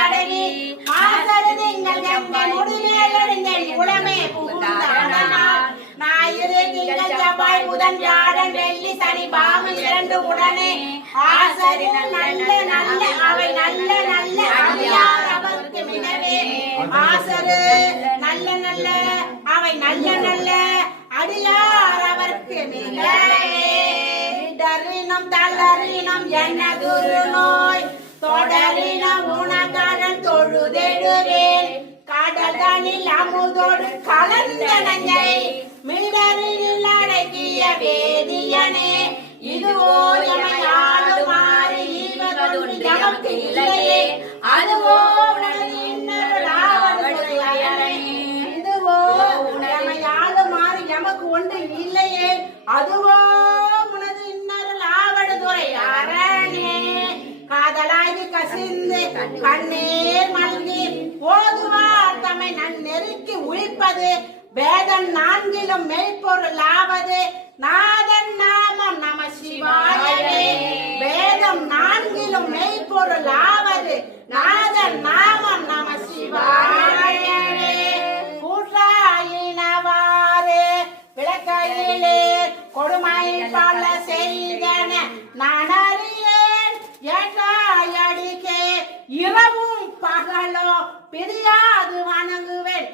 தடவி மாசரு திங்கள் கங்கை முடிவேலறிஞர் உளமே புகுந்தானார் ஞாயிறு திங்கள் செவ்வாய் புதன் வியாழன் வெள்ளி சனி பாமி இரண்டு உடனே ஆசரு நல்ல நல்ல அவை நல்ல நல்ல அடியார் அவர்க்கு மிகவே ஆசரு நல்ல நல்ல அவை நல்ல நல்ல அடியார் அவர்க்கு மிகவே இடறினம் தளறினம் என்னதுரு நோய் தொடரினம் உனகடன் தொழுதெடுவேன் கடல் தனில் அமுதோடு கலந்த நஞ்சை மிடரில் அடக்கிய வேதியனே இதுவோ எமையாடு மாறி ஈவதொன்று எமக்கு இல்லையே அதுவோ உனது இன்னொரு இதுவோ எமையாடு மாறி எமக்கு ஒன்று இல்லையே அதுவோ உனது இன்னொரு லாவடுதுறை அரணே காதலாகி கசிந்து கண்ணீர் மல்கி ஓதுவார் தம்மை நெருக்கி உழிப்பது வேதம் நான்கிலும் மெய்ப்பொருளாவது நாதன் நாமம் நம சிவாயவே வேதம் நான்கிலும் மெய்ப்பொருளாவது நாதன் நாமம் நம சிவாயவே கூற்றாயினவாறு விளக்கையிலே கொடுமை பல செய்தன நான் அறியேன் ஏற்றாயடிக்கே இரவும் பகலோ பிரியாது வணங்குவேன்